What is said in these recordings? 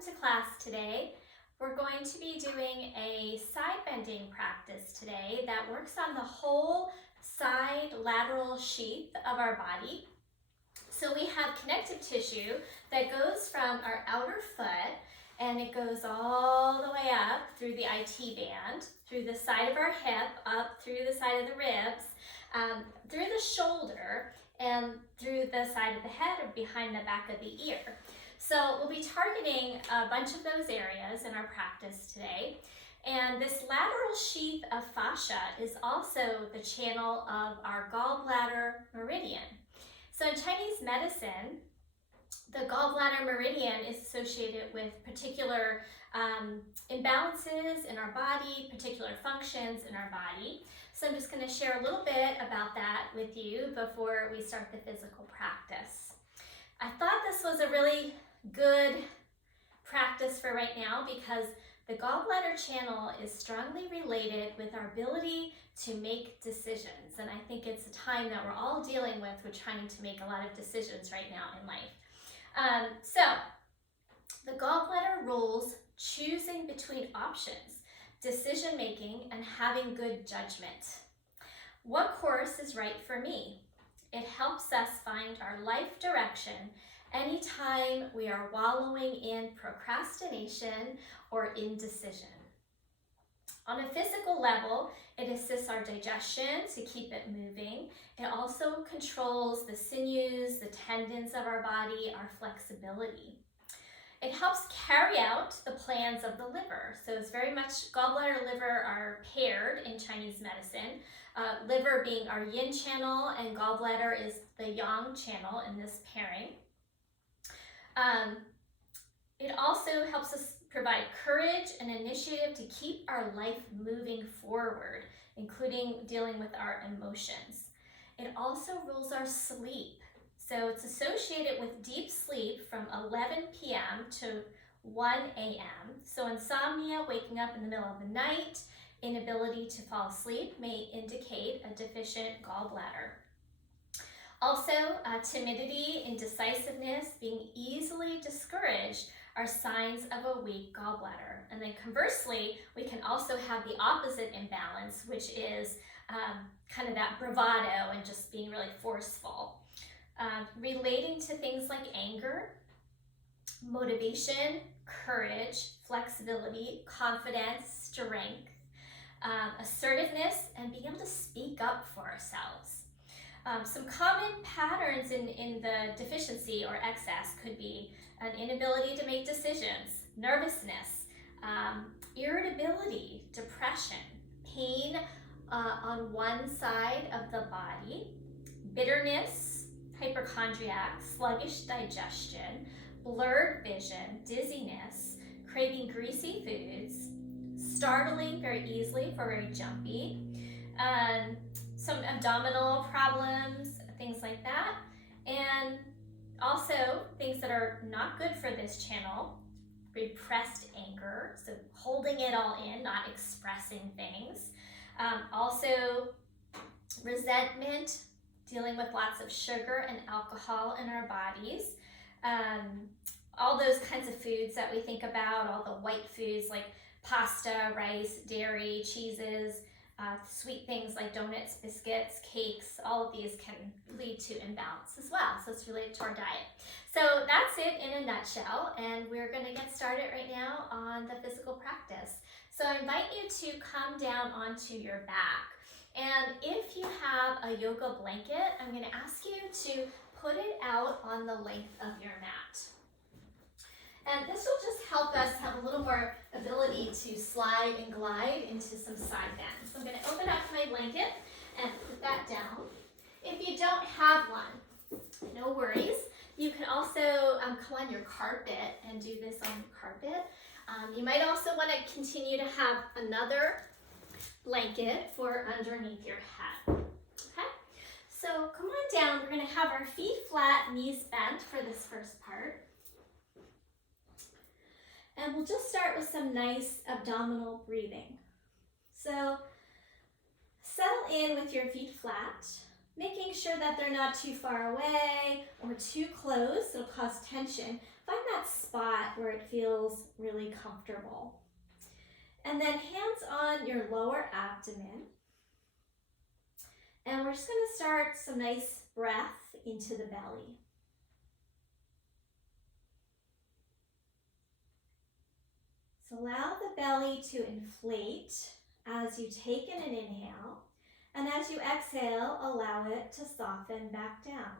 to class today. We're going to be doing a side bending practice today that works on the whole side lateral sheath of our body. So we have connective tissue that goes from our outer foot and it goes all the way up through the IT band, through the side of our hip, up through the side of the ribs, through the shoulder, and through the side of the head or behind the back of the ear. So we'll be targeting a bunch of those areas in our practice today. And this lateral sheath of fascia is also the channel of our gallbladder meridian. So in Chinese medicine, the gallbladder meridian is associated with particular imbalances in our body, particular functions in our body. So I'm just going to share a little bit about that with you before we start the physical practice. I thought this was a really good practice for right now because the gallbladder channel is strongly related with our ability to make decisions. And I think it's a time that we're all dealing with. We're trying to make a lot of decisions right now in life. So the gallbladder rules choosing between options, decision making, and having good judgment. What course is right for me? It helps us find our life direction anytime we are wallowing in procrastination or indecision. On a physical level, it assists our digestion to keep it moving. It also controls the sinews, the tendons of our body, our flexibility. It helps carry out the plans of the liver. So it's very much, gallbladder and liver are paired in Chinese medicine. Liver being our yin channel and gallbladder is the yang channel in this pairing. It also helps us provide courage and initiative to keep our life moving forward, including dealing with our emotions. It also rules our sleep. So it's associated with deep sleep from 11 p.m. to 1 a.m. So insomnia, waking up in the middle of the night, inability to fall asleep may indicate a deficient gallbladder. Also, timidity, indecisiveness, being easily discouraged are signs of a weak gallbladder. And then conversely, we can also have the opposite imbalance, which is kind of that bravado and just being really forceful. Relating to things like anger, motivation, courage, flexibility, confidence, strength, assertiveness, and being able to speak up for ourselves. Some common patterns in the deficiency or excess could be an inability to make decisions, nervousness, irritability, depression, pain on one side of the body, bitterness, hypochondriac, sluggish digestion, blurred vision, dizziness, craving greasy foods, startling very easily if we're very jumpy, some abdominal problems, things like that, and also things that are not good for this channel, repressed anger, so holding it all in, not expressing things, also resentment, dealing with lots of sugar and alcohol in our bodies, all those kinds of foods that we think about, all the white foods like pasta, rice, dairy, cheeses, sweet things like donuts, biscuits, cakes, all of these can lead to imbalance as well. So it's related to our diet. So that's it in a nutshell, and we're going to get started right now on the physical practice. So I invite you to come down onto your back. And if you have a yoga blanket, I'm going to ask you to put it out on the length of your mat. And this will just help us have a little more ability to slide and glide into some side bends. So I'm going to open up my blanket and put that down. If you don't have one, no worries. You can also come on your carpet and do this on your carpet. You might also want to continue to have another blanket for underneath your head. Okay? So come on down. We're going to have our feet flat, knees bent for this first part. And we'll just start with some nice abdominal breathing. So settle in with your feet flat, making sure that they're not too far away or too close. It'll cause tension. find that spot where it feels really comfortable. And then hands on your lower abdomen. And we're just going to start some nice breath into the belly. So allow the belly to inflate as you take in an inhale. And as you exhale, allow it to soften back down.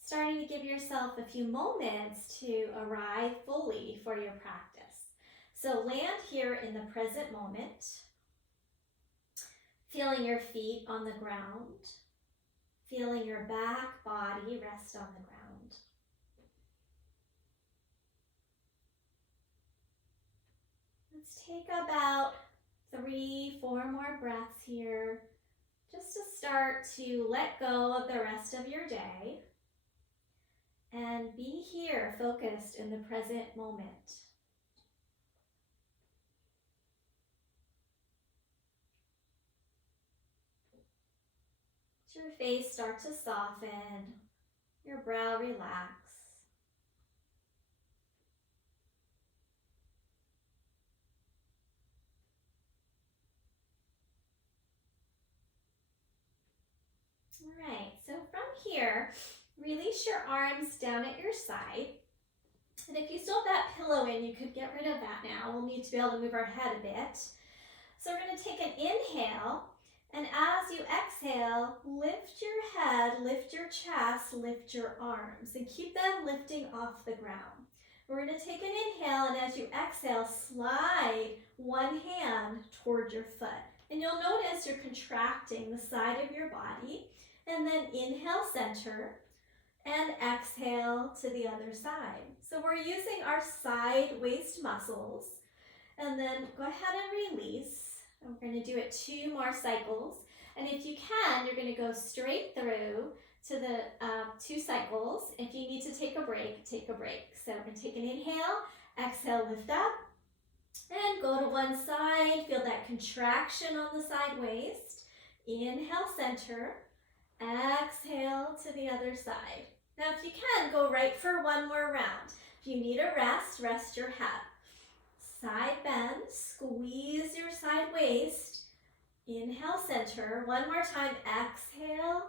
Starting to give yourself a few moments to arrive fully for your practice. So land here in the present moment, feeling your feet on the ground, feeling your back body rest on the ground. Let's take about 3-4 more breaths here, just to start to let go of the rest of your day and be here focused in the present moment. Let your face start to soften, your brow relax. All right, so from here, release your arms down at your side. And if you still have that pillow in, you could get rid of that now. We'll need to be able to move our head a bit. So we're going to take an inhale, and as you exhale, lift your head, lift your chest, lift your arms, and keep them lifting off the ground. We're going to take an inhale, and as you exhale, slide one hand toward your foot. And you'll notice you're contracting the side of your body. And then inhale, center, and exhale to the other side. So we're using our side waist muscles. And then go ahead and release. And we're going to do it 2 more cycles. And if you can, you're going to go straight through to the 2 cycles. If you need to take a break, take a break. So we're going to take an inhale, exhale, lift up, and go to one side. Feel that contraction on the side waist. Inhale, center. Exhale to the other side. Now if you can, go right for 1 more round. If you need a rest, rest your head. Side bend, squeeze your side waist. Inhale, center. 1 more time, exhale.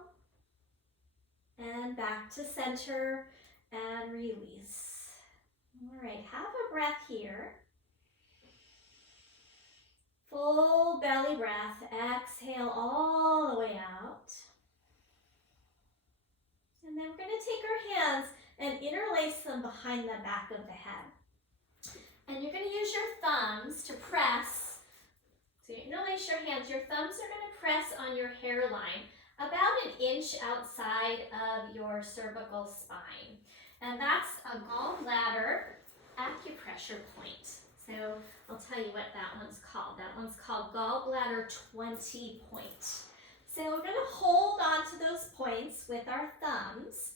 And back to center and release. All right, have a breath here. Full belly breath. Exhale all the way out. And then we're going to take our hands and interlace them behind the back of the head. And you're going to use your thumbs to press. So you interlace your hands. Your thumbs are going to press on your hairline about 1 inch outside of your cervical spine. And that's a gallbladder acupressure point. So I'll tell you what that one's called. That one's called gallbladder 20 point. So we're going to hold on to those points with our thumbs,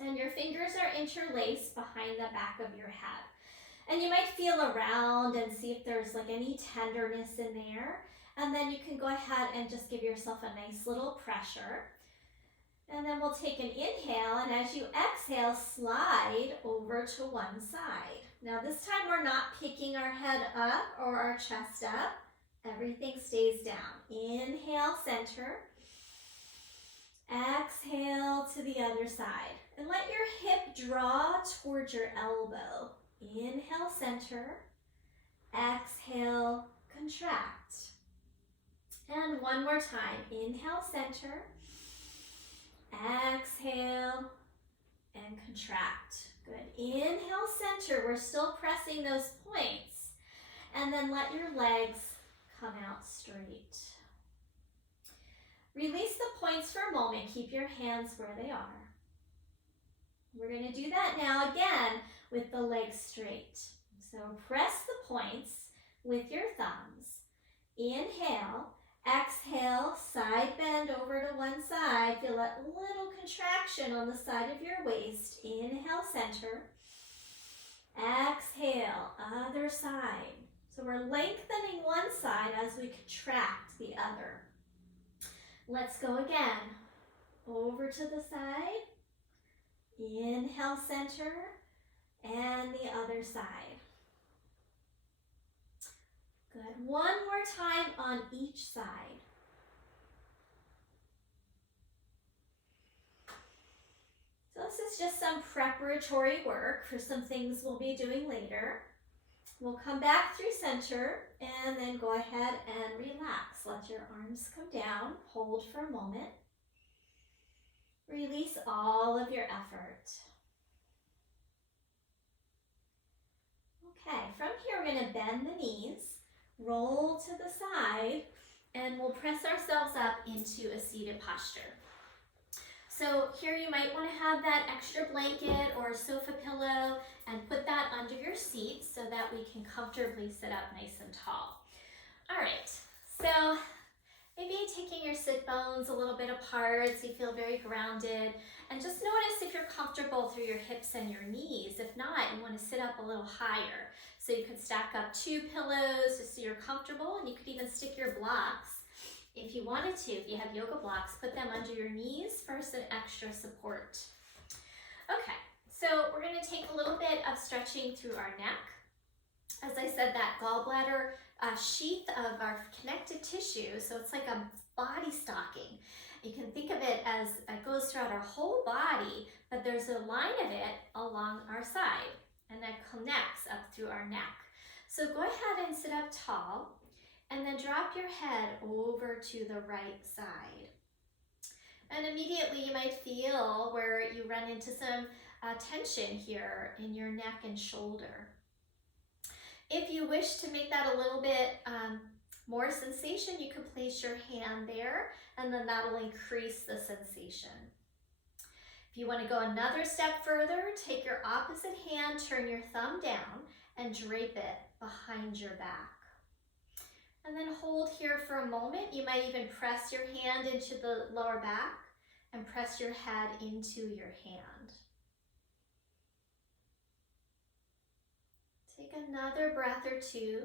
and your fingers are interlaced behind the back of your head. And you might feel around and see if there's like any tenderness in there, and then you can go ahead and just give yourself a nice little pressure. And then we'll take an inhale, and as you exhale, slide over to one side. Now this time we're not picking our head up or our chest up. Everything stays down. Inhale, center. Exhale to the other side. And let your hip draw towards your elbow. Inhale, center. Exhale, contract. And 1 more time. Inhale, center. Exhale, and contract. Good. Inhale, center. We're still pressing those points. And then let your legs come out straight. Release the points for a moment. Keep your hands where they are. We're going to do that now again with the legs straight. So press the points with your thumbs. Inhale, exhale, side bend over to one side. Feel that little contraction on the side of your waist. Inhale, center. Exhale, other side. So we're lengthening one side as we contract the other. Let's go again. Over to the side. Inhale, center, and the other side. Good. One more time on each side. So this is just some preparatory work for some things we'll be doing later. We'll come back through center and then go ahead and relax. Let your arms come down. Hold for a moment. Release all of your effort. Okay, from here we're going to bend the knees, roll to the side, and we'll press ourselves up into a seated posture. So here you might want to have that extra blanket or sofa pillow and put that under your seat so that we can comfortably sit up nice and tall. All right, so maybe taking your sit bones a little bit apart so you feel very grounded, and just notice if you're comfortable through your hips and your knees. If not, you want to sit up a little higher. So you could stack up 2 pillows just so you're comfortable, and you could even stick your blocks if you wanted to. If you have yoga blocks, put them under your knees for some extra support. Okay, so we're going to take a little bit of stretching through our neck. As I said, that gallbladder sheath of our connective tissue, so it's like a body stocking. You can think of it as it goes throughout our whole body, but there's a line of it along our side, and that connects up through our neck. So go ahead and sit up tall, and then drop your head over to the right side. And immediately you might feel where you run into some tension here in your neck and shoulder. If you wish to make that a little bit more sensation, you could place your hand there, and then that'll increase the sensation. If you want to go another step further, take your opposite hand, turn your thumb down, and drape it behind your back. And then hold here for a moment. You might even press your hand into the lower back and press your head into your hand. Take another breath or two.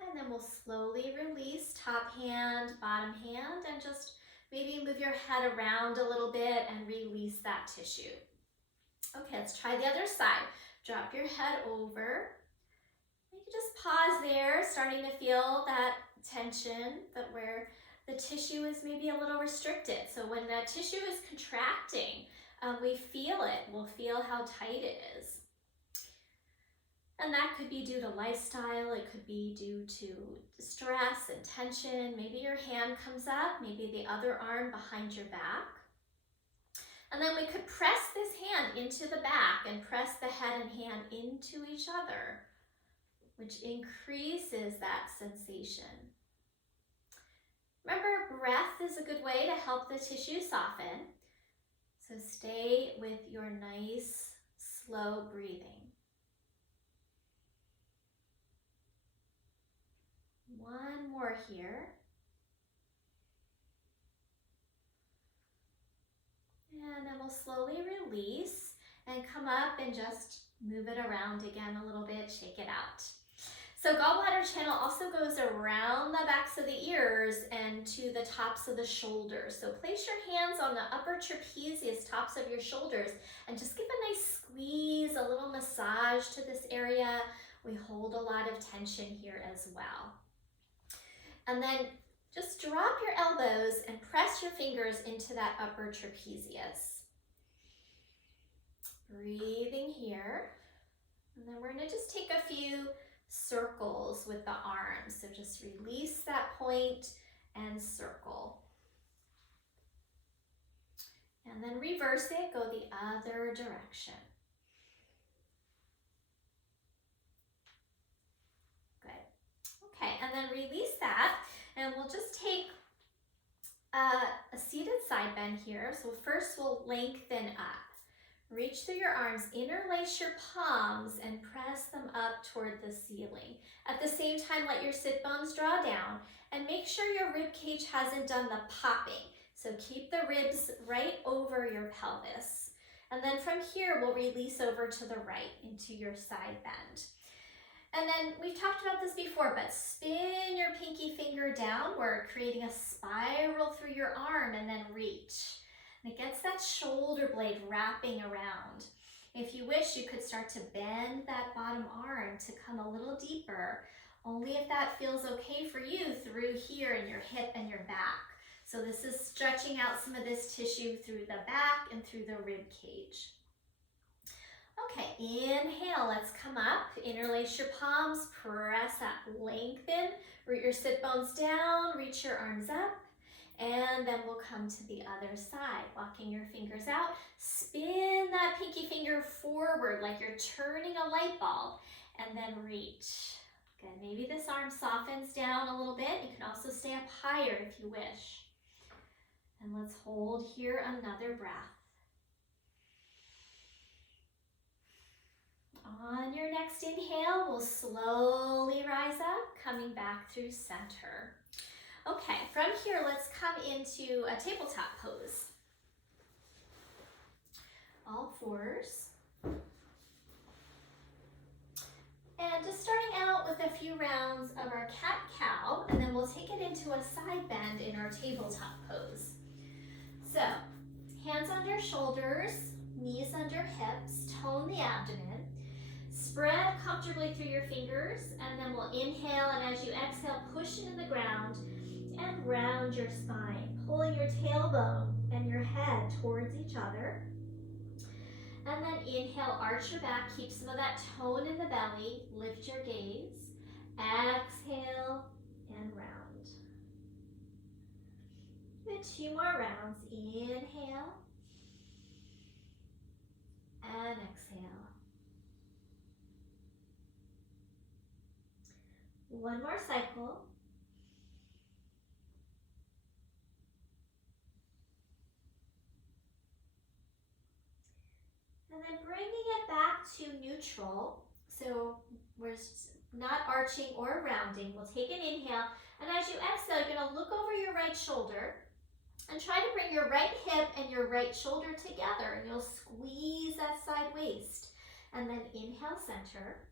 And then we'll slowly release top hand, bottom hand, and just maybe move your head around a little bit and release that tissue. Okay, let's try the other side. Drop your head over. You can just pause there, starting to feel that tension, that where the tissue is maybe a little restricted. So when that tissue is contracting, we feel it. We'll feel how tight it is. And that could be due to lifestyle, it could be due to stress and tension. Maybe your hand comes up, maybe the other arm behind your back. And then we could press this hand into the back and press the head and hand into each other, which increases that sensation. Remember, breath is a good way to help the tissue soften. So stay with your nice, slow breathing. One more here. And then we'll slowly release and come up and just move it around again a little bit, shake it out. So gallbladder channel also goes around the backs of the ears and to the tops of the shoulders. So place your hands on the upper trapezius, tops of your shoulders, and just give a nice squeeze, a little massage to this area. We hold a lot of tension here as well. And then just drop your elbows and press your fingers into that upper trapezius. Breathing here. And then we're going to just take a few circles with the arms. So just release that point and circle. And then reverse it, go the other direction. Okay, and then release that, and we'll just take a seated side bend here. So first we'll lengthen up. Reach through your arms, interlace your palms, and press them up toward the ceiling. At the same time, let your sit bones draw down, and make sure your rib cage hasn't done the popping. So keep the ribs right over your pelvis. And then from here, we'll release over to the right into your side bend. And then we've talked about this before, but spin your pinky finger downward, creating a spiral through your arm, and then reach. And it gets that shoulder blade wrapping around. If you wish, you could start to bend that bottom arm to come a little deeper, only if that feels okay for you through here in your hip and your back. So this is stretching out some of this tissue through the back and through the rib cage. Okay, inhale, let's come up, interlace your palms, press up, lengthen, root your sit bones down, reach your arms up, and then we'll come to the other side, walking your fingers out, spin that pinky finger forward like you're turning a light bulb, and then reach. Good, maybe this arm softens down a little bit. You can also stay up higher if you wish. And let's hold here another breath. On your next inhale, we'll slowly rise up, coming back through center. Okay, from here, let's come into a tabletop pose. All fours. And just starting out with a few rounds of our cat-cow, and then we'll take it into a side bend in our tabletop pose. So, hands under shoulders, knees under hips, tone the abdomen. Spread comfortably through your fingers, and then we'll inhale, and as you exhale, push into the ground and round your spine, pulling your tailbone and your head towards each other. And then inhale, arch your back, keep some of that tone in the belly, lift your gaze, exhale, and round. Good, 2 more rounds. Inhale, and exhale. 1 more cycle. And then bringing it back to neutral. So we're not arching or rounding. We'll take an inhale. And as you exhale, you're going to look over your right shoulder and try to bring your right hip and your right shoulder together. And you'll squeeze that side waist. And then inhale, center.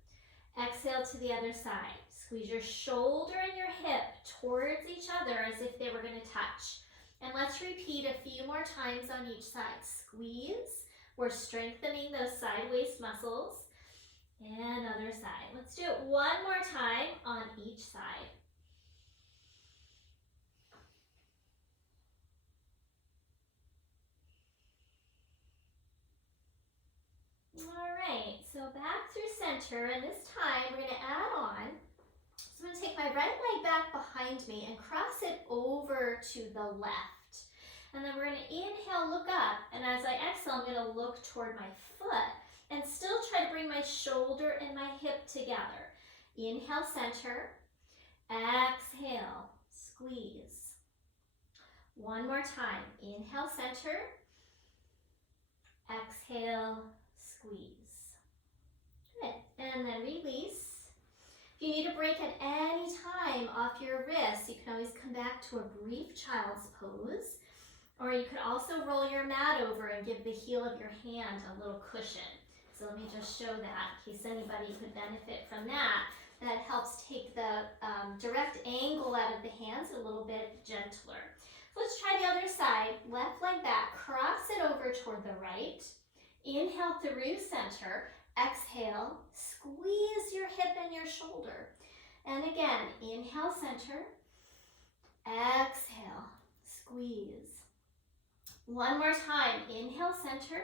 Exhale to the other side. Squeeze your shoulder and your hip towards each other as if they were going to touch. And let's repeat a few more times on each side. Squeeze. We're strengthening those side waist muscles. And other side. Let's do it 1 more time on each side. All right, so back through center, and this time we're going to add on. So I'm going to take my right leg back behind me and cross it over to the left. And then we're going to inhale, look up, and as I exhale, I'm going to look toward my foot and still try to bring my shoulder and my hip together. Inhale, center. Exhale, squeeze. 1 more time. Inhale, center. Exhale, squeeze. Good. And then release. If you need a break at any time off your wrists, you can always come back to a brief child's pose. Or you could also roll your mat over and give the heel of your hand a little cushion. So let me just show that in case anybody could benefit from that. That helps take the direct angle out of the hands a little bit gentler. Let's try the other side. Left leg back, cross it over toward the right. Inhale through center. Exhale, squeeze your hip and your shoulder. And again, inhale, center. Exhale, squeeze. 1 more time. Inhale, center.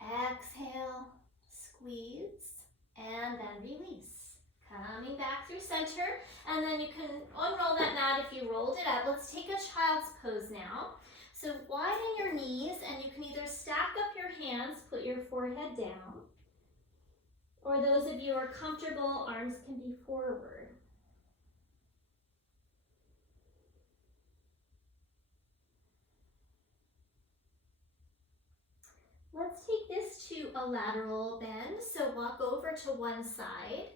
Exhale, squeeze. And then release. Coming back through center. And then you can unroll that mat if you rolled it up. Let's take a child's pose now. So widen your knees, and you can either stack up your hands, put your forehead down, or those of you who are comfortable, arms can be forward. Let's take this to a lateral bend. So walk over to one side,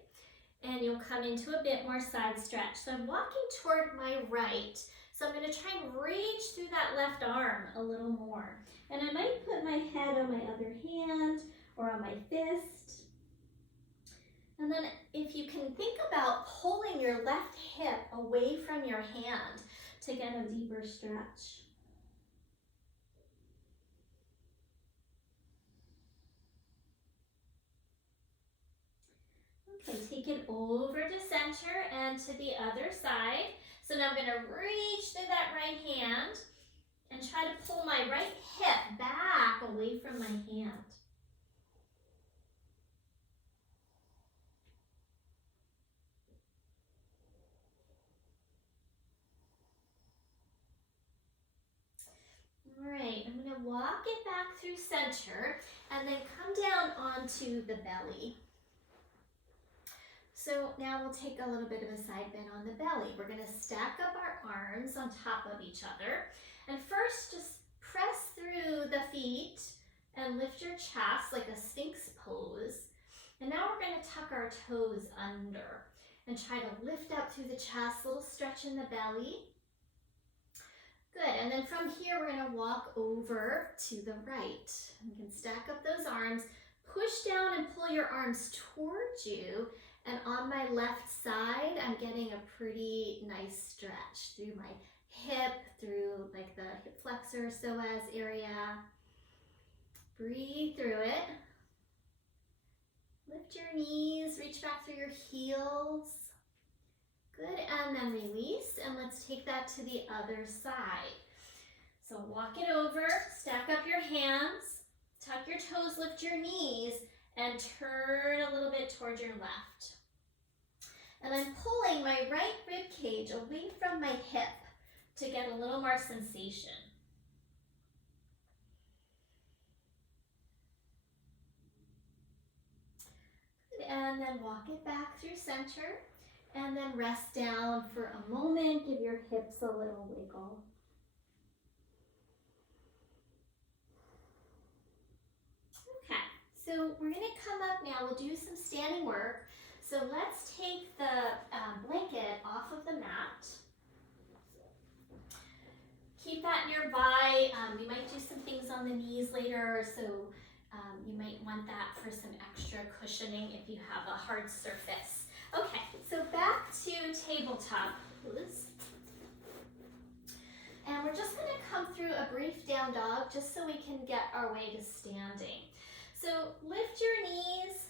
and you'll come into a bit more side stretch. So I'm walking toward my right. So I'm going to try and reach through that left arm a little more. And I might put my head on my other hand or on my fist. And And then if you can think about pulling your left hip away from your hand to get a deeper stretch. Okay, take it over to center and to the other side. So now I'm going to reach through that right hand and try to pull my right hip back away from my hand. All right, I'm going to walk it back through center and then come down onto the belly. So now we'll take a little bit of a side bend on the belly. We're going to stack up our arms on top of each other. And first, just press through the feet and lift your chest like a Sphinx pose. And now we're going to tuck our toes under and try to lift up through the chest, a little stretch in the belly. Good, and then from here we're going to walk over to the right. You can stack up those arms, push down and pull your arms towards you. And on my left side, I'm getting a pretty nice stretch through my hip, through like the hip flexor, psoas area. Breathe through it. Lift your knees, reach back through your heels. Good, and then release, and let's take that to the other side. So walk it over, stack up your hands, tuck your toes, lift your knees, and turn a little bit towards your left. And I'm pulling my right rib cage away from my hip to get a little more sensation. Good. And then walk it back through center, and then rest down for a moment. Give your hips a little wiggle. Okay, so we're going to come up now. We'll do some standing work. So let's take the blanket off of the mat. Keep that nearby. We might do some things on the knees later, so you might want that for some extra cushioning if you have a hard surface. Okay, so back to tabletop pose. And we're just going to come through a brief down dog just so we can get our way to standing. So lift your knees,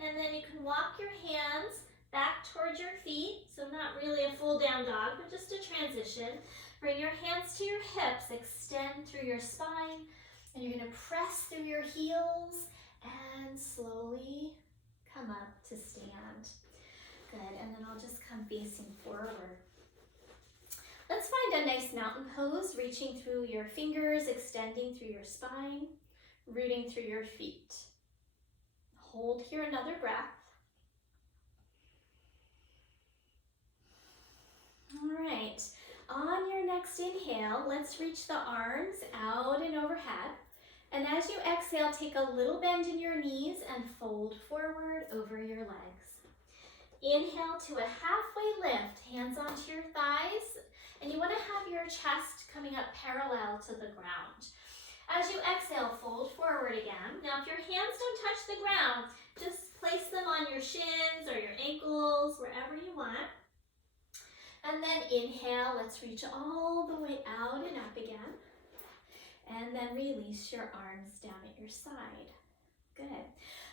and then you can walk your hands back towards your feet. So not really a full down dog, but just a transition. Bring your hands to your hips, extend through your spine, and you're going to press through your heels and slowly come up to stand. Good, and then I'll just come facing forward. Let's find a nice mountain pose, reaching through your fingers, extending through your spine, rooting through your feet. Hold here another breath. All right, on your next inhale, let's reach the arms out and overhead. And as you exhale, take a little bend in your knees and fold forward over your legs. Inhale to a halfway lift, hands onto your thighs, and you want to have your chest coming up parallel to the ground. As you exhale, fold forward again. Now, if your hands don't touch the ground, just place them on your shins or your ankles, wherever you want. And then inhale, let's reach all the way out and up again. And then release your arms down at your side. Good.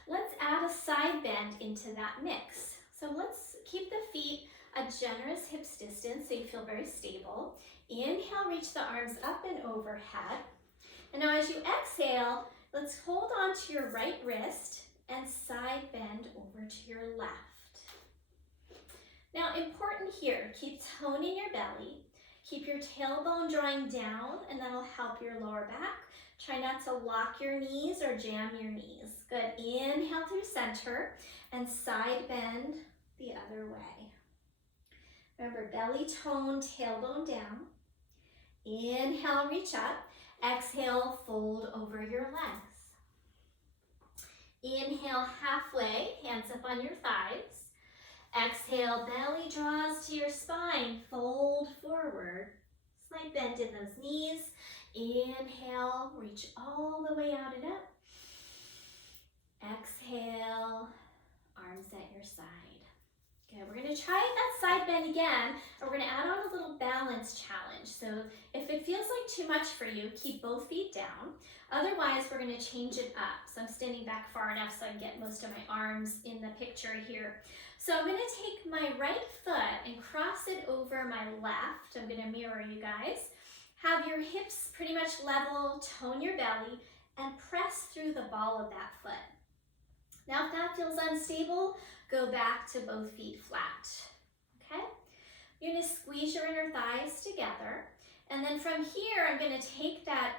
Let's add a side bend into that mix. So let's keep the feet a generous hips distance so you feel very stable. Inhale, reach the arms up and overhead. And now as you exhale, let's hold on to your right wrist and side bend over to your left. Now, important here, keep toning your belly. Keep your tailbone drawing down, and that'll help your lower back. Try not to lock your knees or jam your knees. Good. Inhale through center and side bend the other way. Remember, belly tone, tailbone down. Inhale, reach up. Exhale, fold over your legs. Inhale halfway, hands up on your thighs. Exhale, belly draws to your spine, fold forward. Slight bend in those knees. Inhale, reach all the way out and up. Exhale, arms at your side. Good, we're gonna try that side bend again, and we're gonna add on a little balance challenge. So if it feels like too much for you, keep both feet down. Otherwise, we're gonna change it up. So I'm standing back far enough so I can get most of my arms in the picture here. So I'm gonna take my right foot and cross it over my left. I'm gonna mirror you guys. Have your hips pretty much level, tone your belly, and press through the ball of that foot. Now if that feels unstable, go back to both feet flat, okay? You're gonna squeeze your inner thighs together, and then from here, I'm gonna take that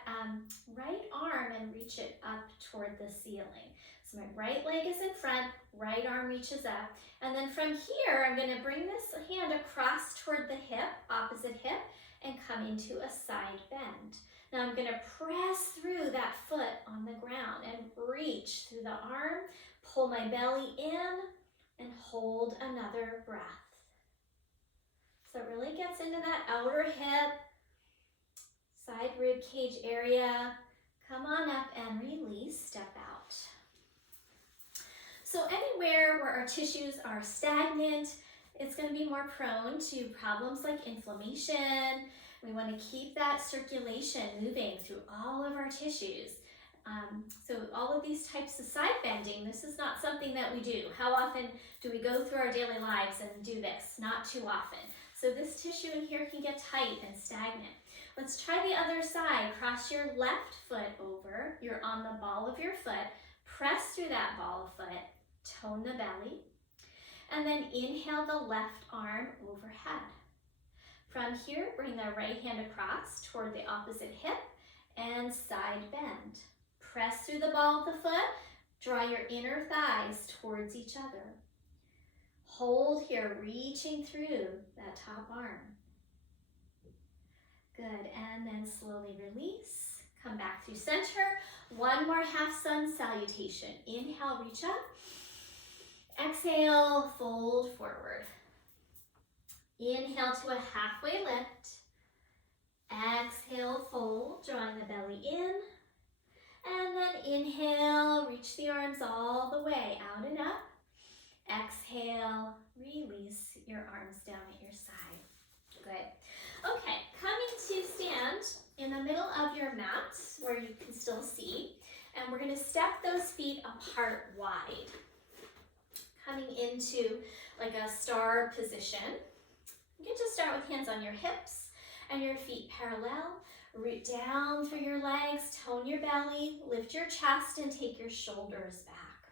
right arm and reach it up toward the ceiling. So my right leg is in front, right arm reaches up, and then from here, I'm gonna bring this hand across toward the hip, opposite hip, and come into a side bend. Now I'm gonna press through that foot on the ground and reach through the arm, pull my belly in, and hold another breath. So it really gets into that outer hip, side rib cage area. Come on up and release, step out. So anywhere where our tissues are stagnant, it's going to be more prone to problems like inflammation. We want to keep that circulation moving through all of our tissues. So all of these types of side bending, this is not something that we do. How often do we go through our daily lives and do this? Not too often. So this tissue in here can get tight and stagnant. Let's try the other side. Cross your left foot over. You're on the ball of your foot. Press through that ball of foot. Tone the belly. And then inhale the left arm overhead. From here, bring the right hand across toward the opposite hip and side bend. Press through the ball of the foot. Draw your inner thighs towards each other. Hold here, reaching through that top arm. Good, and then slowly release. Come back through center. One more half sun salutation. Inhale, reach up. Exhale, fold forward. Inhale to a halfway lift. Exhale, fold, drawing the belly in. And then inhale, reach the arms all the way out and up. Exhale, release your arms down at your side. Good. Okay, coming to stand in the middle of your mat where you can still see. And we're going to step those feet apart wide. Coming into like a star position. You can just start with hands on your hips and your feet parallel. Root down through your legs, tone your belly, lift your chest, and take your shoulders back.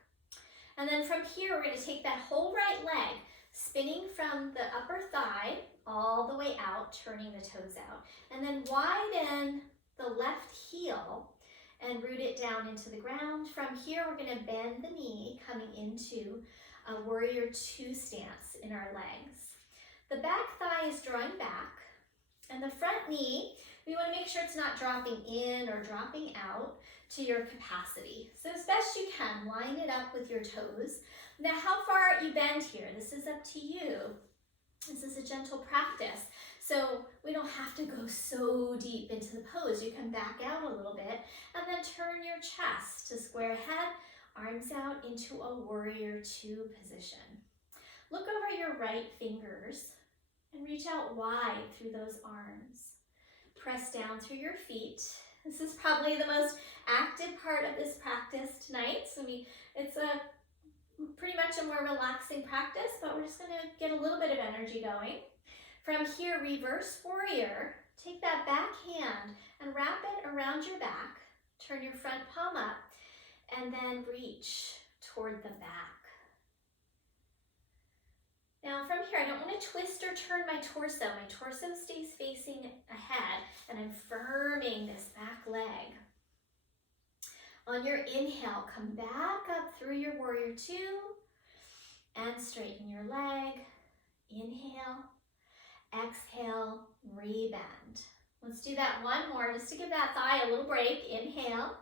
And then from here, we're going to take that whole right leg, spinning from the upper thigh all the way out, turning the toes out. And then widen the left heel and root it down into the ground. From here, we're going to bend the knee, coming into a warrior two stance in our legs. The back thigh is drawing back, and the front knee, we want to make sure it's not dropping in or dropping out to your capacity. So as best you can, line it up with your toes. Now, how far you bend here, this is up to you. This is a gentle practice. So we don't have to go so deep into the pose. You can back out a little bit and then turn your chest to square head, arms out into a warrior two position. Look over your right fingers and reach out wide through those arms. Press down through your feet. This is probably the most active part of this practice tonight. So it's a pretty much a more relaxing practice, but we're just going to get a little bit of energy going. From here, reverse warrior. Take that back hand and wrap it around your back. Turn your front palm up and then reach toward the back. Now from here, I don't want to twist or turn my torso. My torso stays facing ahead, and I'm firming this back leg. On your inhale, come back up through your warrior two and straighten your leg. Inhale, exhale, rebend. Let's do that one more just to give that thigh a little break. Inhale,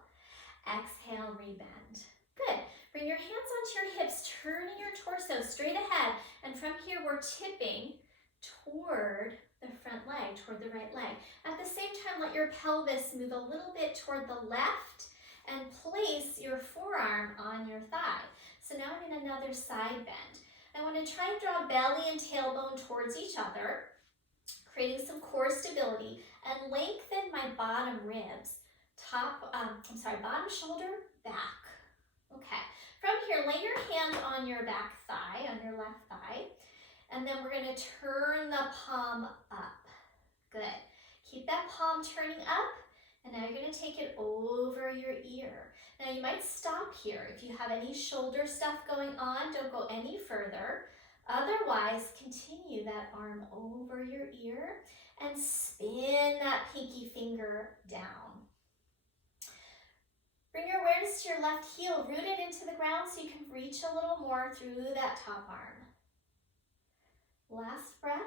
exhale, rebend. Good. Bring your hands onto your hips, turning your torso straight ahead. And from here, we're tipping toward the front leg, toward the right leg. At the same time, let your pelvis move a little bit toward the left and place your forearm on your thigh. So now I'm in another side bend. I want to try and draw belly and tailbone towards each other, creating some core stability, and lengthen my bottom ribs, bottom shoulder, back. Okay, from here, lay your hand on your back thigh, on your left thigh, and then we're going to turn the palm up. Good. Keep that palm turning up, and now you're going to take it over your ear. Now you might stop here. If you have any shoulder stuff going on, don't go any further. Otherwise, continue that arm over your ear and spin that pinky finger down. Bring your awareness to your left heel, root it into the ground so you can reach a little more through that top arm. Last breath.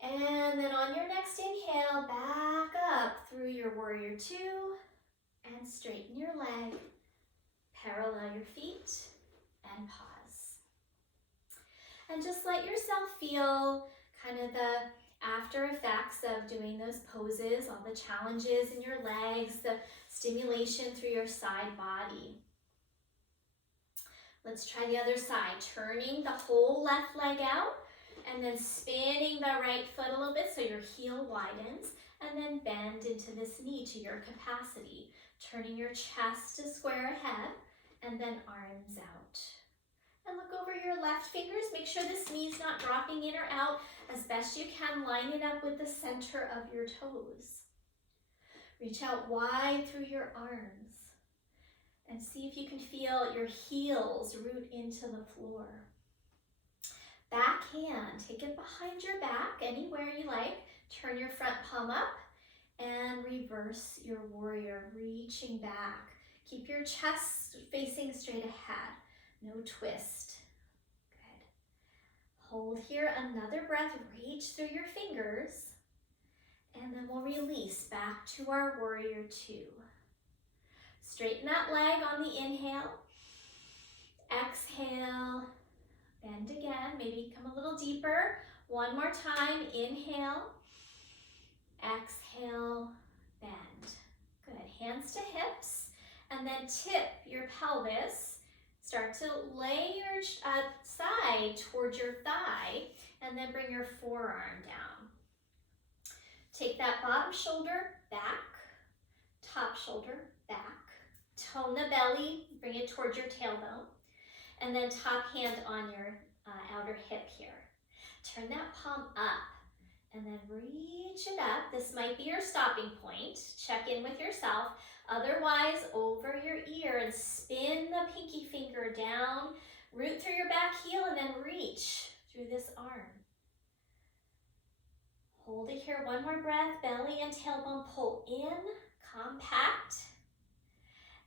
And then on your next inhale, back up through your warrior two and straighten your leg, parallel your feet, and pause. And just let yourself feel kind of the after effects of doing those poses, all the challenges in your legs, the stimulation through your side body. Let's try the other side, turning the whole left leg out and then spinning the right foot a little bit so your heel widens, and then bend into this knee to your capacity, turning your chest to square ahead and then arms out. And look over your left fingers. Make sure this knee's not dropping in or out. As best you can, line it up with the center of your toes. Reach out wide through your arms and see if you can feel your heels root into the floor. Back hand, take it behind your back, anywhere you like. Turn your front palm up and reverse your warrior, reaching back. Keep your chest facing straight ahead. No twist. Good. Hold here, another breath, reach through your fingers, and then we'll release back to our warrior two. Straighten that leg on the inhale. Exhale, bend again, maybe come a little deeper. One more time, inhale, exhale, bend. Good, hands to hips, and then tip your pelvis. Start to lay your side towards your thigh, and then bring your forearm down. Take that bottom shoulder back, top shoulder back. Tone the belly, bring it towards your tailbone, and then top hand on your outer hip here. Turn that palm up, and then reach it up. This might be your stopping point. Check in with yourself. Otherwise, over your ear and spin the pinky finger down, root through your back heel, and then reach through this arm. Hold it here, one more breath, belly and tailbone pull in, compact.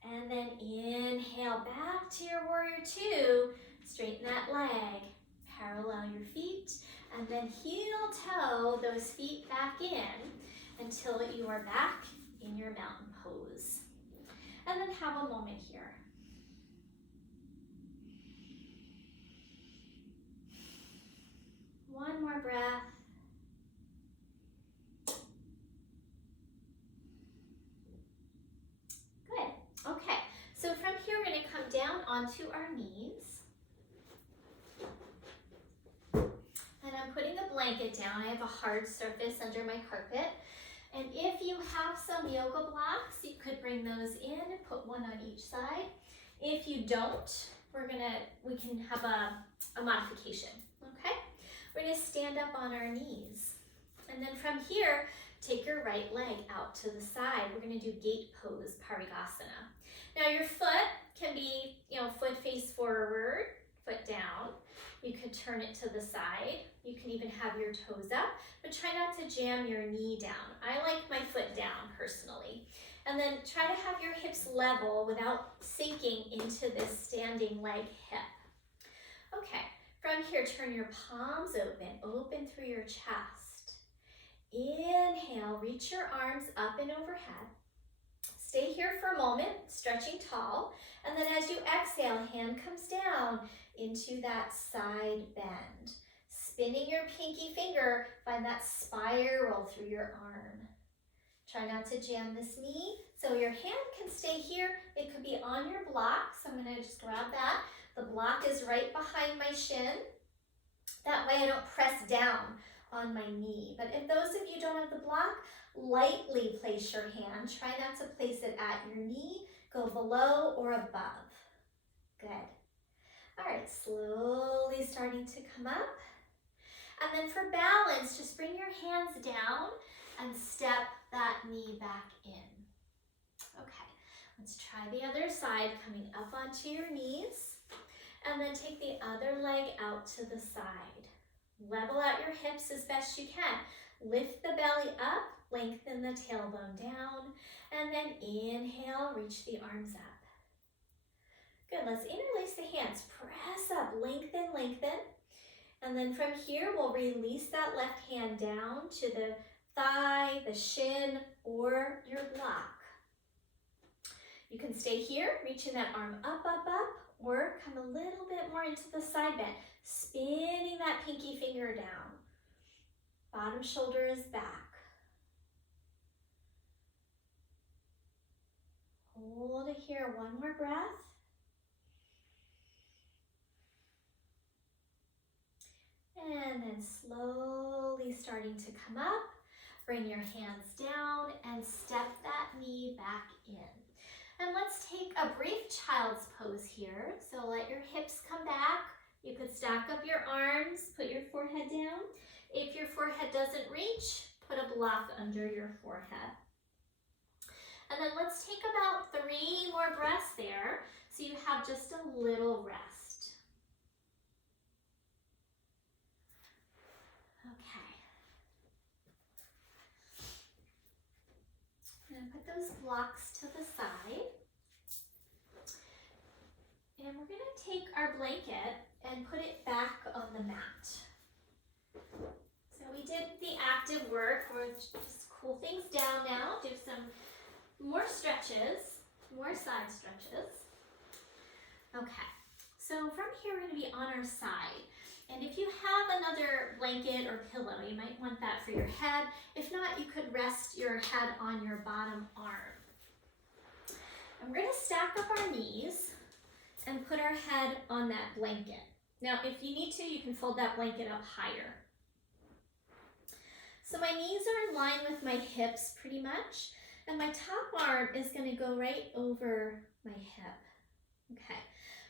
And then inhale back to your warrior two, straighten that leg, parallel your feet, and then heel toe those feet back in until you are back in your mountain pose. And then have a moment here. One more breath. Good. Okay, so from here we're going to come down onto our knees. And I'm putting a blanket down. I have a hard surface under my carpet. And if you have some yoga blocks, you could bring those in and put one on each side. If you don't, we can have a modification, okay? We're gonna stand up on our knees. And then from here, take your right leg out to the side. We're gonna do gate pose, Parigasana. Now your foot can be, foot face forward, foot down. You could turn it to the side. You can even have your toes up, but try not to jam your knee down. I like my foot down personally. And then try to have your hips level without sinking into this standing leg hip. Okay, from here, turn your palms open through your chest. Inhale, reach your arms up and overhead. Stay here for a moment, stretching tall. And then as you exhale, hand comes down into that side bend. Spinning your pinky finger, find that spiral through your arm. Try not to jam this knee. So your hand can stay here. It could be on your block. So I'm gonna just grab that. The block is right behind my shin. That way I don't press down on my knee. But if those of you don't have the block, lightly place your hand. Try not to place it at your knee. Go below or above. Good. All right, slowly starting to come up. And then for balance, just bring your hands down and step that knee back in. Okay, let's try the other side, coming up onto your knees. And then take the other leg out to the side. Level out your hips as best you can. Lift the belly up, lengthen the tailbone down, and then inhale, reach the arms up. Good, let's interlace the hands. Press up, lengthen, lengthen. And then from here, we'll release that left hand down to the thigh, the shin, or your block. You can stay here, reaching that arm up, up, up, or come a little bit more into the side bend, spinning that pinky finger down. Bottom shoulder is back. Hold it here, one more breath. And then slowly starting to come up. Bring your hands down and step that knee back in. And let's take a brief child's pose here. So let your hips come back. You could stack up your arms, put your forehead down. If your forehead doesn't reach, put a block under your forehead. And then let's take about 3 more breaths there, so you have just a little rest. Okay. And put those blocks to the side. And we're going to take our blanket and put it back on the mat. So we did the active work. We'll just cool things down now. Do some more stretches, more side stretches. Okay, so from here we're going to be on our side. And if you have another blanket or pillow, you might want that for your head. If not, you could rest your head on your bottom arm. And we're going to stack up our knees and put our head on that blanket. Now, if you need to, you can fold that blanket up higher. So my knees are in line with my hips pretty much, and my top arm is going to go right over my hip. Okay,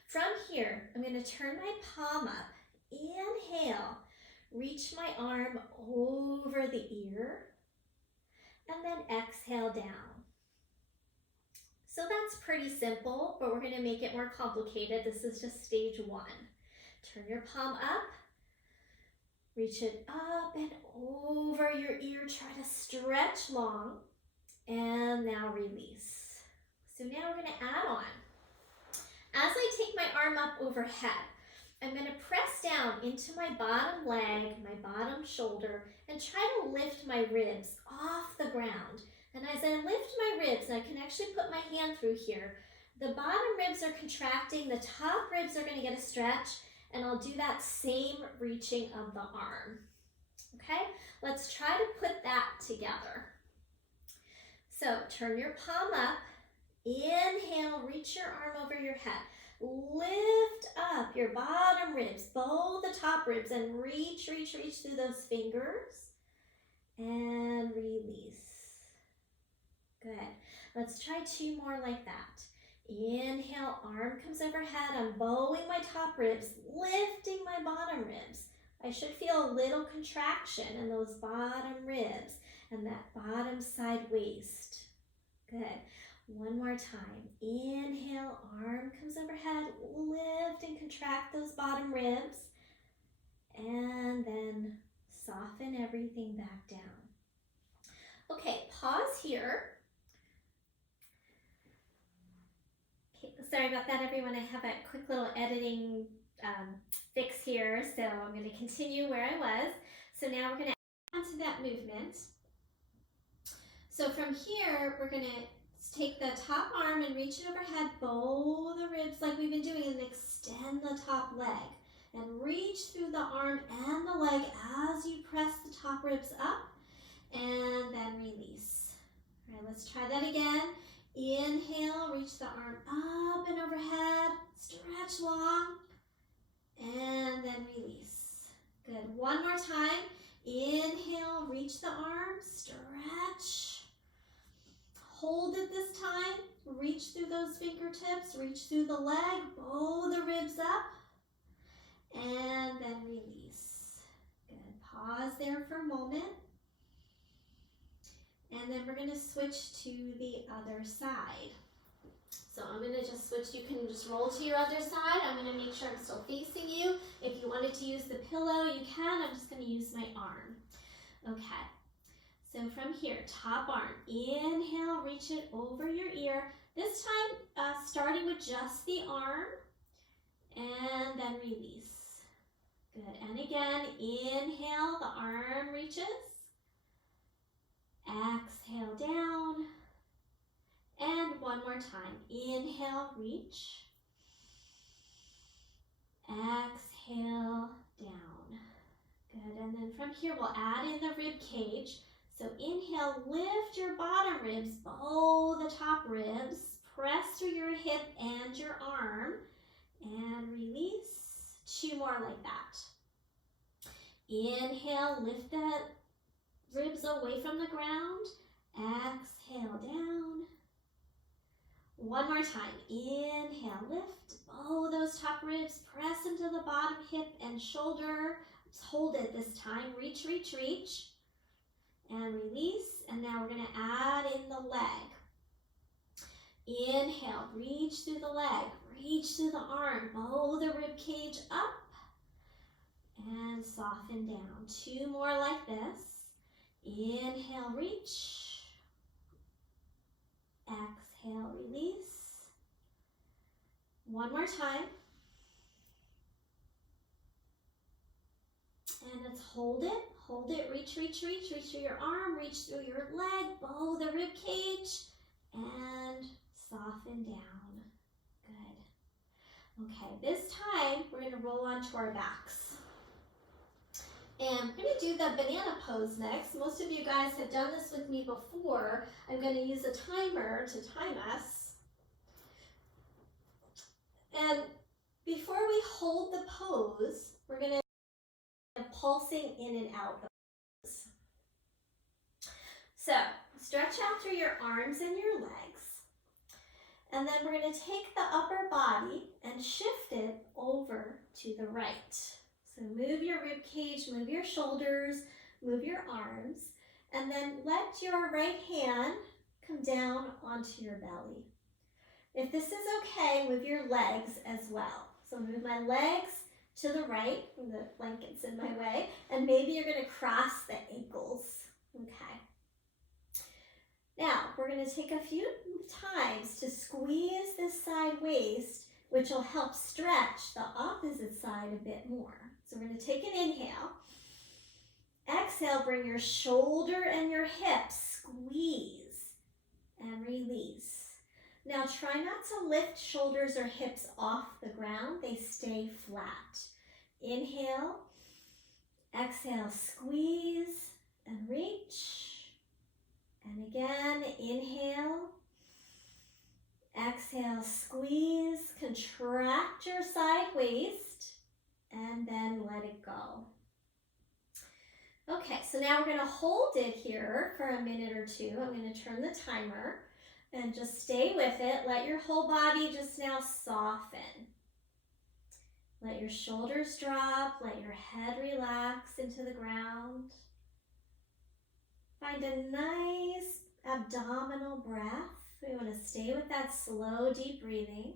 from here, I'm going to turn my palm up. Inhale, reach my arm over the ear, and then exhale down. So that's pretty simple, but we're going to make it more complicated. This is just stage 1. Turn your palm up, reach it up and over your ear. Try to stretch long, and now release. So now we're going to add on. As I take my arm up overhead, I'm going to press down into my bottom leg, my bottom shoulder, and try to lift my ribs off the ground. And as I lift my ribs, and I can actually put my hand through here, the bottom ribs are contracting, the top ribs are going to get a stretch, and I'll do that same reaching of the arm. Okay, let's try to put that together. So turn your palm up, inhale, reach your arm over your head. Lift up your bottom ribs, bow the top ribs, and reach, reach, reach through those fingers. And release. Good. Let's try 2 more like that. Inhale, arm comes overhead. I'm bowing my top ribs, lifting my bottom ribs. I should feel a little contraction in those bottom ribs and that bottom side waist. Good. 1 more time. Inhale, arm comes overhead, lift and contract those bottom ribs, and then soften everything back down. Okay, pause here. Okay, sorry about that, everyone. I have a quick little editing fix here, so I'm going to continue where I was. So now we're going to add on to that movement. So from here, we're going to take the top arm and reach it overhead, bow the ribs like we've been doing, and extend the top leg. And reach through the arm and the leg as you press the top ribs up, and then release. All right, let's try that again. Inhale, reach the arm up and overhead. Stretch long. And then release. Good. One more time. Inhale, reach the arm, stretch. Hold it this time. Reach through those fingertips, reach through the leg, bow the ribs up, and then release. Good. Pause there for a moment. And then we're going to switch to the other side. So I'm going to just switch. You can just roll to your other side. I'm going to make sure I'm still facing you. If you wanted to use the pillow, you can. I'm just going to use my arm. Okay. So from here, top arm. Inhale, reach it over your ear. This time, starting with just the arm. And then release. Good. And again, inhale, the arm reaches. Exhale down. And one more time. Inhale, reach. Exhale, down. Good. And then from here, we'll add in the rib cage. So inhale, lift your bottom ribs, bow the top ribs, press through your hip and your arm, and release. 2 more like that. Inhale, lift the ribs away from the ground. Exhale, down. One more time. Inhale, lift, bow those top ribs, press into the bottom hip and shoulder. Just hold it this time. Reach, reach, reach. And release. And now we're going to add in the leg. Inhale, reach through the leg, reach through the arm, bow the rib cage up, and soften down. 2 more like this. Inhale, reach. Exhale, release. One more time. And let's hold it, reach, reach, reach, reach through your arm, reach through your leg, bow the rib cage, and soften down. Good. Okay, this time we're going to roll onto our backs. And we're going to do the banana pose next. Most of you guys have done this with me before. I'm going to use a timer to time us. And before we hold the pose, we're going to pulsing in and out of pose. So stretch out through your arms and your legs. And then we're going to take the upper body and shift it over to the right. So move your rib cage, move your shoulders, move your arms, and then let your right hand come down onto your belly. If this is okay, move your legs as well. So move my legs to the right, the blanket's in my way, and maybe you're going to cross the ankles. Okay. Now, we're going to take a few times to squeeze this side waist, which will help stretch the opposite side a bit more. So we're going to take an inhale. Exhale, bring your shoulder and your hips, squeeze, and release. Now try not to lift shoulders or hips off the ground. They stay flat. Inhale, exhale, squeeze, and reach. And again, inhale, exhale, squeeze, contract your side waist, and then let it go. Okay, so now we're going to hold it here for a minute or two. I'm going to turn the timer and just stay with it. Let your whole body just now soften. Let your shoulders drop, let your head relax into the ground. Find a nice abdominal breath. We want to stay with that slow, deep breathing.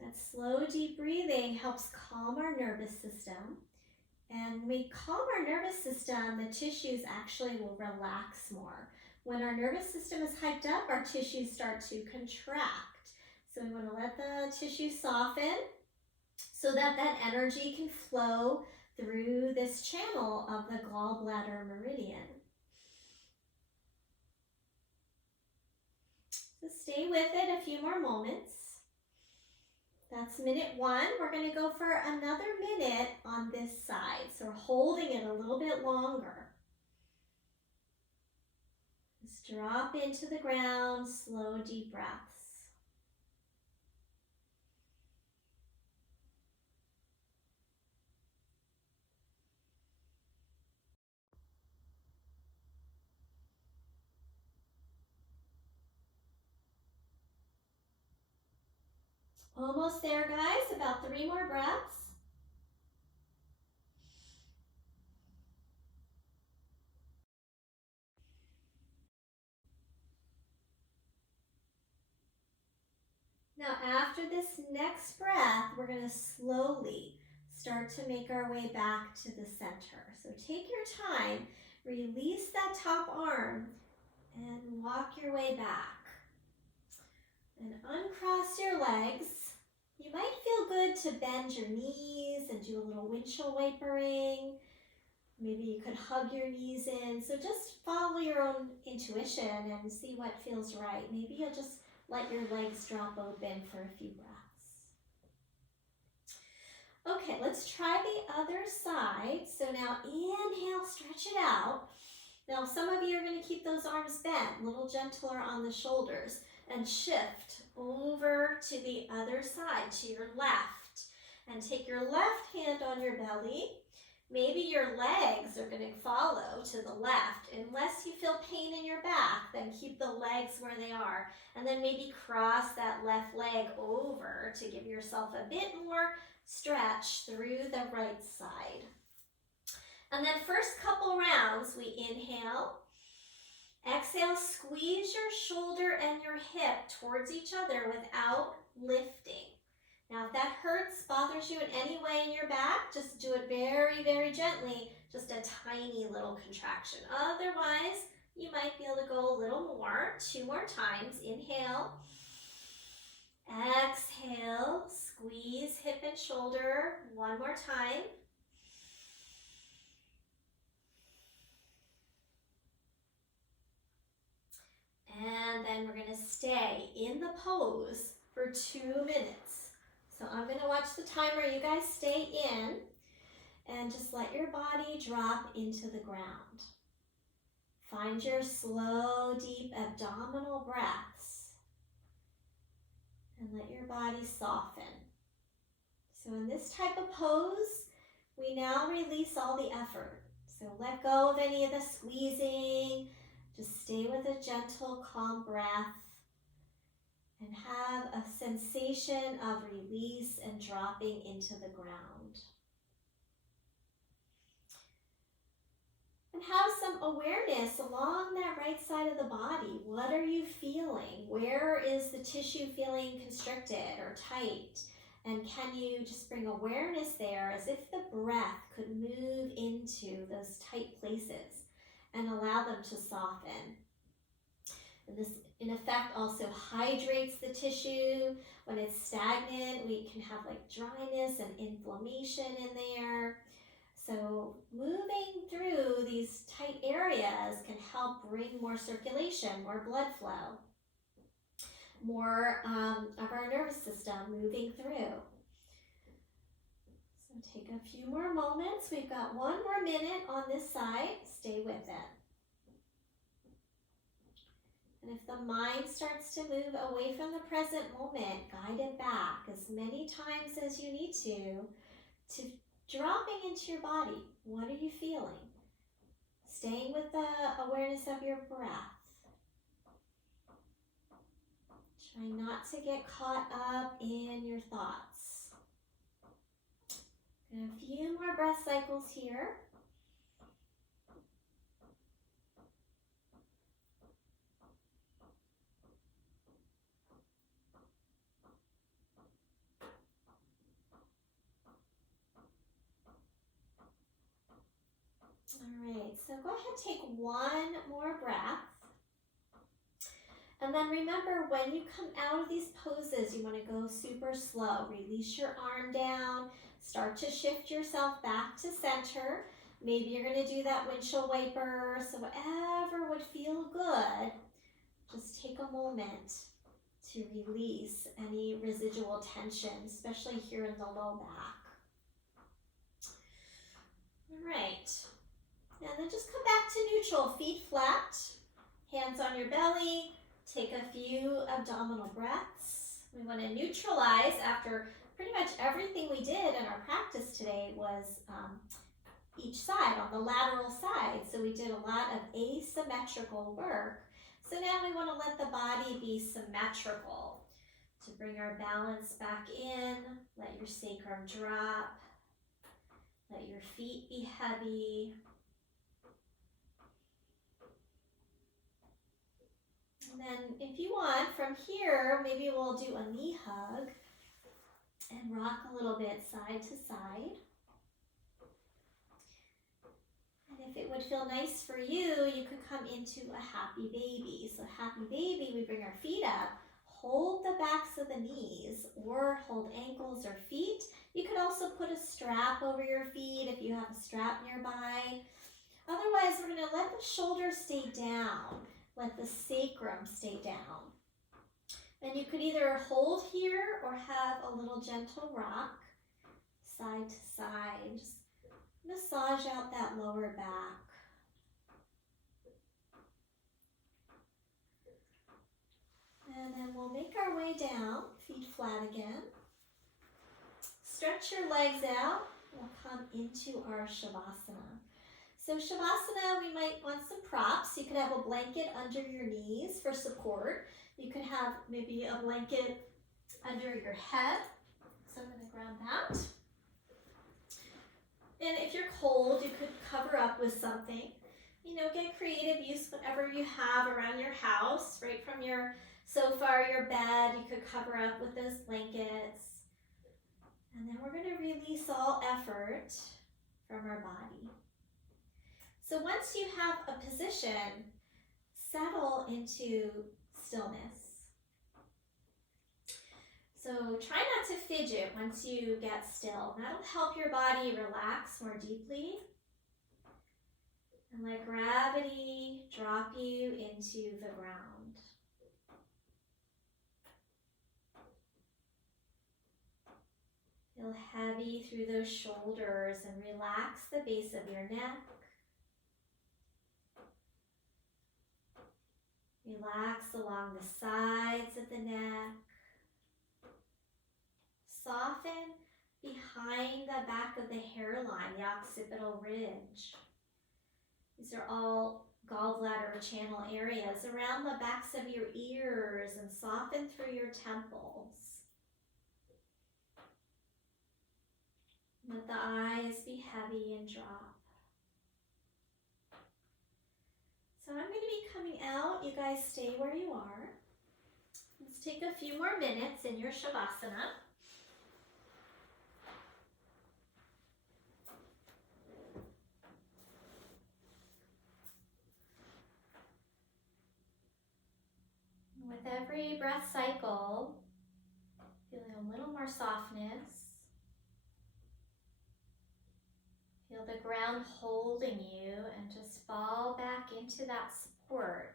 That slow, deep breathing helps calm our nervous system. And when we calm our nervous system, the tissues actually will relax more. When our nervous system is hyped up, our tissues start to contract. So we want to let the tissue soften so that that energy can flow through this channel of the gallbladder meridian. So stay with it a few more moments. That's minute 1. We're going to go for another minute on this side. So we're holding it a little bit longer. Just drop into the ground, slow, deep breaths. Almost there, guys. About 3 more breaths. Now, after this next breath, we're going to slowly start to make our way back to the center. So take your time, release that top arm, and walk your way back. And uncross your legs. You might feel good to bend your knees and do a little windshield wipering. Maybe you could hug your knees in. So just follow your own intuition and see what feels right. Maybe you'll just let your legs drop open for a few breaths. Okay, let's try the other side. So now inhale, stretch it out. Now some of you are going to keep those arms bent, a little gentler on the shoulders, and shift over to the other side, to your left. And take your left hand on your belly. Maybe your legs are going to follow to the left. Unless you feel pain in your back, then keep the legs where they are. And then maybe cross that left leg over to give yourself a bit more stretch through the right side. And then first couple rounds, we inhale. Exhale, squeeze your shoulder and your hip towards each other without lifting. Now, if that hurts, bothers you in any way in your back, just do it very, very gently, just a tiny little contraction. Otherwise, you might be able to go a little more. 2 more times. Inhale. Exhale, squeeze hip and shoulder. 1 more time. And then we're going to stay in the pose for 2 minutes. So I'm going to watch the timer. You guys stay in and just let your body drop into the ground. Find your slow, deep abdominal breaths and let your body soften. So in this type of pose, we now release all the effort. So let go of any of the squeezing. Just stay with a gentle, calm breath and have a sensation of release and dropping into the ground. And have some awareness along that right side of the body. What are you feeling? Where is the tissue feeling constricted or tight? And can you just bring awareness there as if the breath could move into those tight places and allow them to soften. And this, in effect, also hydrates the tissue. When it's stagnant, we can have like dryness and inflammation in there. So moving through these tight areas can help bring more circulation, more blood flow, more of our nervous system moving through. So take a few more moments. We've got 1 more minute on this side. Stay with it. And if the mind starts to move away from the present moment, guide it back as many times as you need to dropping into your body. What are you feeling? Staying with the awareness of your breath. Try not to get caught up in your thoughts. And a few more breath cycles here. All right, so go ahead, take 1 more breath. And then remember, when you come out of these poses, you want to go super slow. Release your arm down, start to shift yourself back to center. Maybe you're going to do that windshield wiper, so whatever would feel good, just take a moment to release any residual tension, especially here in the low back. All right. And then just come back to neutral, feet flat, Hands on your belly. Take a few abdominal breaths. We want to neutralize after pretty much everything we did in our practice today was each side, on the lateral side. So we did a lot of asymmetrical work. So now we want to let the body be symmetrical. To bring our balance back in, let your sacrum drop, let your feet be heavy. And then if you want, from here, maybe we'll do a knee hug and rock a little bit side to side. And if it would feel nice for you, you could come into a happy baby. So happy baby, we bring our feet up, hold the backs of the knees or hold ankles or feet. You could also put a strap over your feet if you have a strap nearby. Otherwise, we're going to let the shoulders stay down. Let the sacrum stay down. And you could either hold here or have a little gentle rock side to side. Just massage out that lower back. And then we'll make our way down, feet flat again. Stretch your legs out. We'll come into our Shavasana. So Shavasana, we might want some props. You could have a blanket under your knees for support. You could have maybe a blanket under your head. So I'm going to grab that. And if you're cold, you could cover up with something. You know, get creative, use whatever you have around your house, right from your sofa or your bed. You could cover up with those blankets. And then we're going to release all effort from our body. So once you have a position, settle into stillness. So try not to fidget once you get still. That'll help your body relax more deeply. And let gravity drop you into the ground. Feel heavy through those shoulders and relax the base of your neck. Relax along the sides of the neck. Soften behind the back of the hairline, the occipital ridge. These are all gallbladder channel areas around the backs of your ears, and soften through your temples. Let the eyes be heavy and drop. So I'm going to be coming out. You guys stay where you are. Let's take a few more minutes in your Shavasana. With every breath cycle, feeling a little more softness. Feel the ground holding you and just fall back into that support.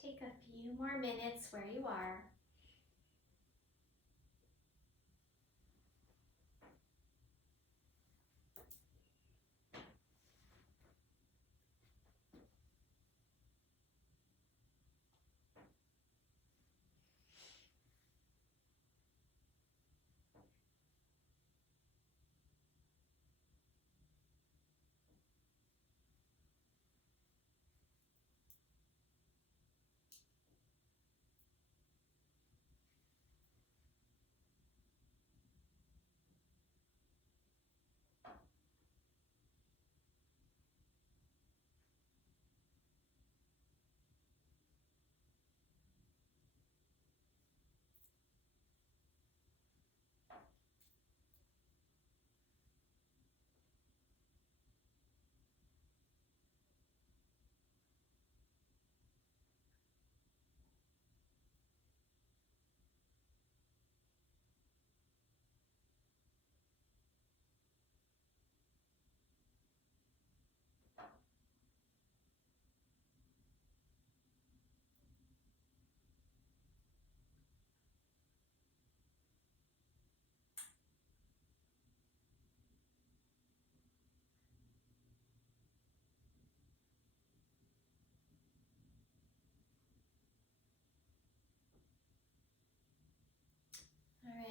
Take a few more minutes where you are.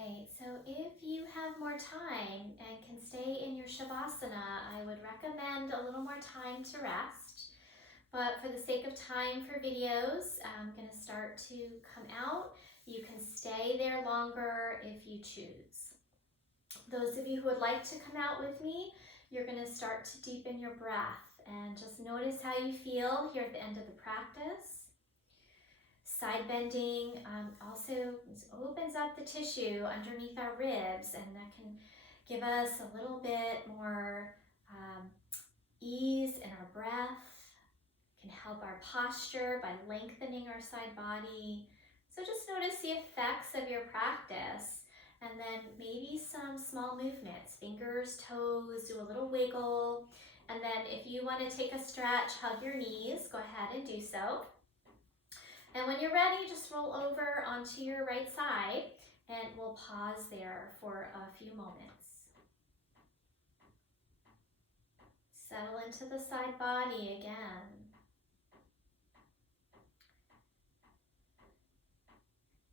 right, so if you have more time and can stay in your Shavasana, I would recommend a little more time to rest. But for the sake of time for videos, I'm going to start to come out. You can stay there longer if you choose. Those of you who would like to come out with me, you're going to start to deepen your breath and just notice how you feel here at the end of the practice. Side bending also opens up the tissue underneath our ribs, and that can give us a little bit more ease in our breath. Can help our posture by lengthening our side body. So just notice the effects of your practice, and then maybe some small movements, fingers, toes, do a little wiggle. And then if you want to take a stretch, hug your knees, go ahead and do so. And when you're ready, just roll over onto your right side, and we'll pause there for a few moments. Settle into the side body again.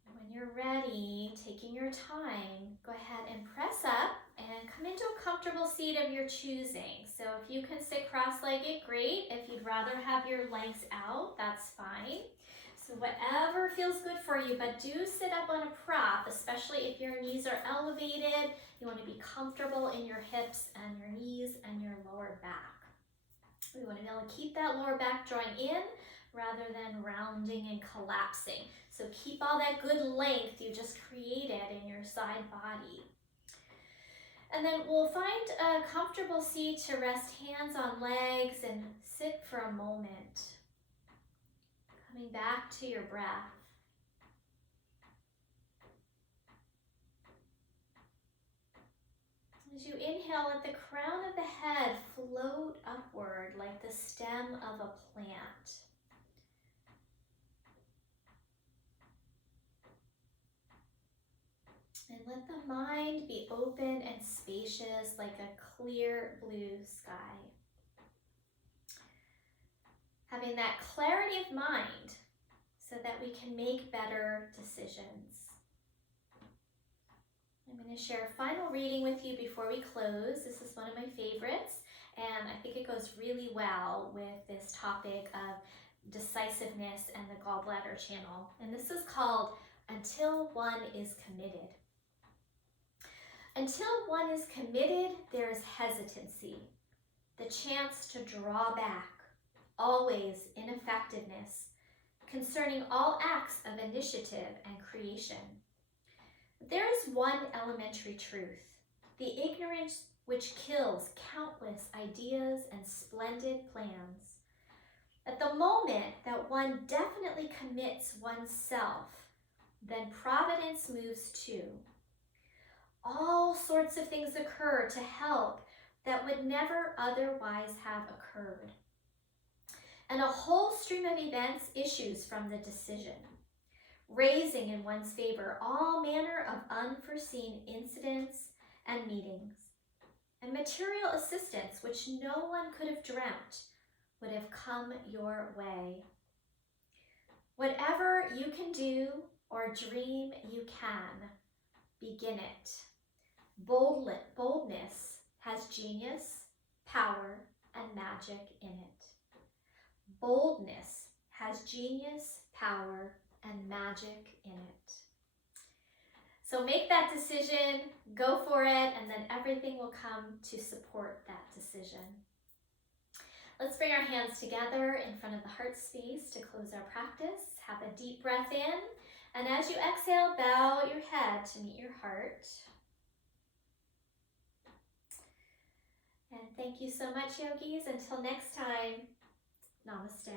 When you're ready, taking your time, go ahead and press up and come into a comfortable seat of your choosing. So if you can sit cross-legged, great. If you'd rather have your legs out, that's fine. So whatever feels good for you, but do sit up on a prop, especially if your knees are elevated. You want to be comfortable in your hips and your knees and your lower back. We want to be able to keep that lower back drawing in rather than rounding and collapsing. So keep all that good length you just created in your side body. And then we'll find a comfortable seat to rest hands on legs and sit for a moment. Coming back to your breath. As you inhale, let the crown of the head float upward like the stem of a plant. And let the mind be open and spacious like a clear blue sky. Having that clarity of mind so that we can make better decisions. I'm going to share a final reading with you before we close. This is one of my favorites, and I think it goes really well with this topic of decisiveness and the gallbladder channel. And this is called Until One is Committed. Until one is committed, there is hesitancy, the chance to draw back, always ineffectiveness, concerning all acts of initiative and creation. There is one elementary truth, the ignorance which kills countless ideas and splendid plans. At the moment that one definitely commits oneself, then providence moves too. All sorts of things occur to help that would never otherwise have occurred. And a whole stream of events issues from the decision, raising in one's favor all manner of unforeseen incidents and meetings, and material assistance which no one could have dreamt would have come your way. Whatever you can do or dream you can, begin it. Boldness has genius, power, and magic in it. Boldness has genius, power, and magic in it. So make that decision, go for it, and then everything will come to support that decision. Let's bring our hands together in front of the heart space to close our practice. Have a deep breath in, and as you exhale, bow your head to meet your heart. And thank you so much, yogis. Until next time, namaste.